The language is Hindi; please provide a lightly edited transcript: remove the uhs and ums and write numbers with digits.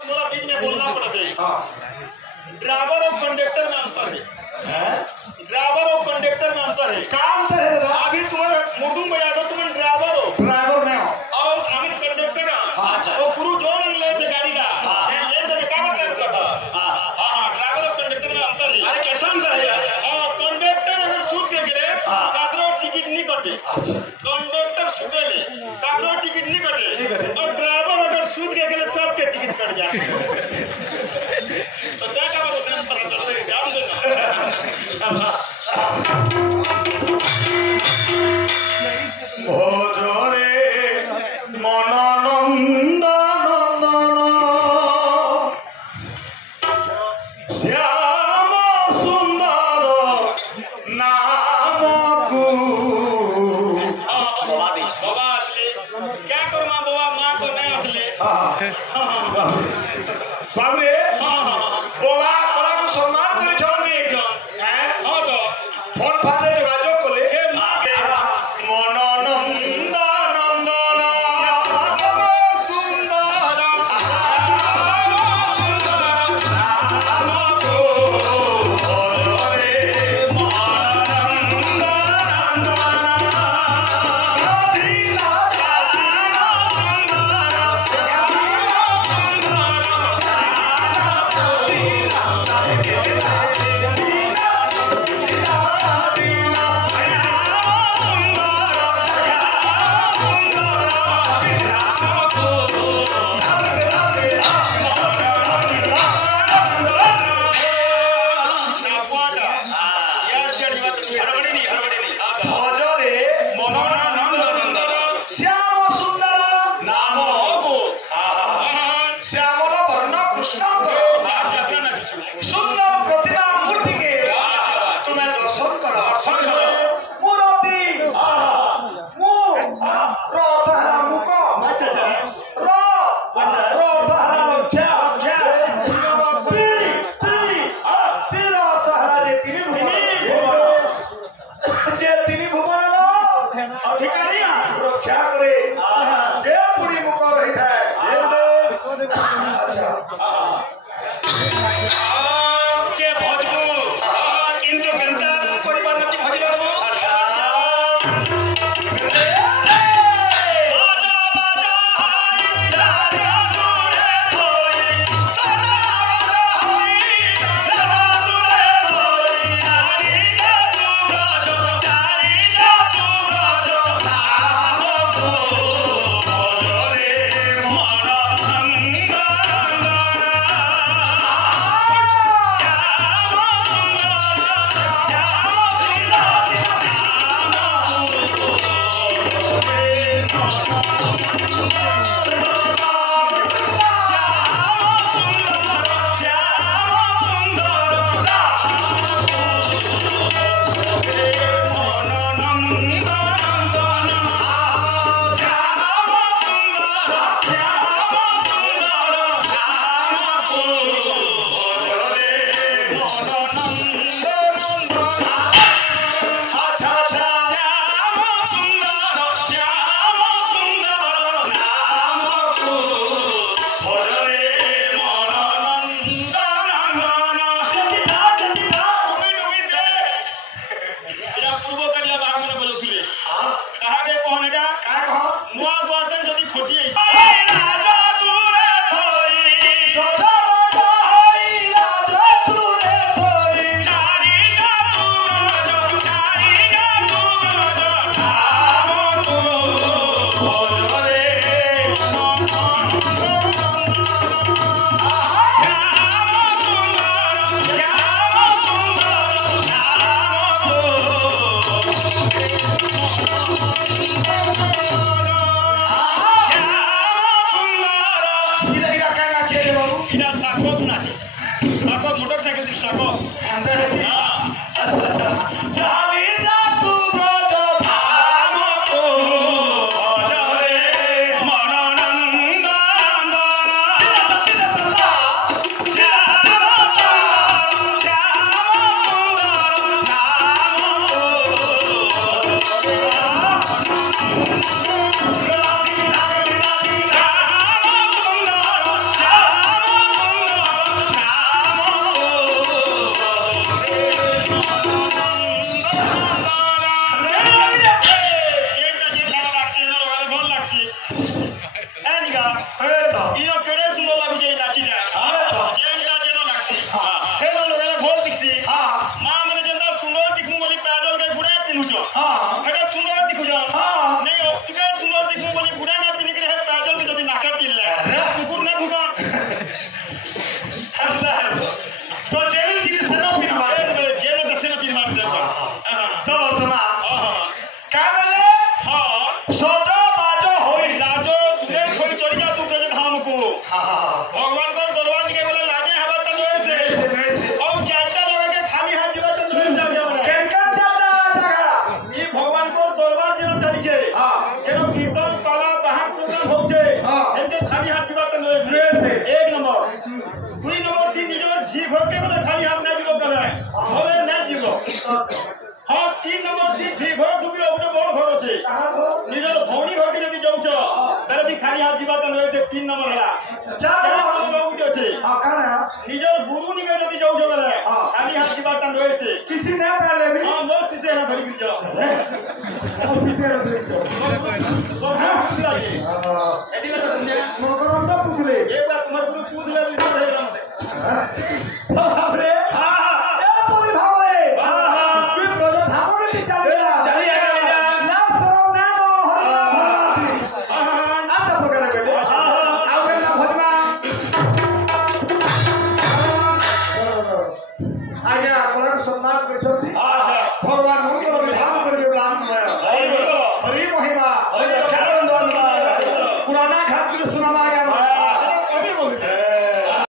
मोला बीच में बोलना पड़ता है। ड्राइवर और कंडक्टर में अंतर है। ड्राइवर और कंडक्टर में अंतर है। क्या अंतर है दादा? अभी तुम्हारा मुर्दू में जाकर तुम ड्राइवर हो। ड्राइवर में हो और हम कंडक्टर हैं। अच्छा। और गुरु जोन ले थे गाड़ी का। ये तो काम कर रहा था। हां ड्राइवर और कंडक्टर में अंतर है। अरे कैसा अंतर है यार? हां कंडक्टर अगर सूत के गिरे काकरो टिकट नहीं कटे। कंडक्टर सुतेले काकरो टिकट नहीं कटे। और ड्राइवर अगर सूत के गिरे सबके टिकट कट जाए। तो क्या का उसने पर कर ध्यान देना। भोजरे मननंद नंदन श्याम सुंदर नामकू। बाबा असले क्या करो माँ तो नहीं असले। बाबरे बाबा कोला को सम्मान करी छौनी हैं हाँ तो फोन फाले जोगाजोग कोले मननंद नंदन भोजरे श्याम सुंदर श्यामल वर्ण कृष्ण सुंदर प्रतिमा मूर्ति के तुम्हें दर्शन करो। मूर्ति मुख अधिकारी रक्षा करे से पूरी मुख रही है। अच्छा के भोजको किंतु गंता परिपालनति भजिलो। अच्छा तो जेल जिनिस न पिनवा जेल दसे न पिनवा तो वर्तमान का बोले हां सजो बाजो होई लाजो तुरे कोई चली जा तू ब्रज धाम को भगवान को दरबार के बोले लाजे हवा तने से और चारटा जगह के खाली हाथ जीवा तो नहीं जा गया केनका चारटा जगह ये भगवान को दरबार जन चली छे केनो कीर्तन पाला बहान प्रोग्राम हो छे इनके खाली हाथ जीवा तो नहीं से एक नंबर दुई नंबर तीन निजो जी भर के बोले खाली हाथ नहीं जीवो करे होले नहीं जीवो हाँ तीन नंबर तीन जी घर तुम अपने बड़ घर अच्छे निजर भौणी घर के जब जाऊच तारे भी खाली हाथ जीवा तो नहीं तीन नंबर है चार नंबर अच्छे निजर गुरु निके जब जाऊच बोले खाली हाथ जीवा तो नहीं से किसी ने पहले भी हां नो किसे ना धरी जाओ किसी से धरी जाओ तो हां लागे एडी ना तुमने मोर को हम तो पूछ ले एक बात मत पूछ ले भी रहेगा मत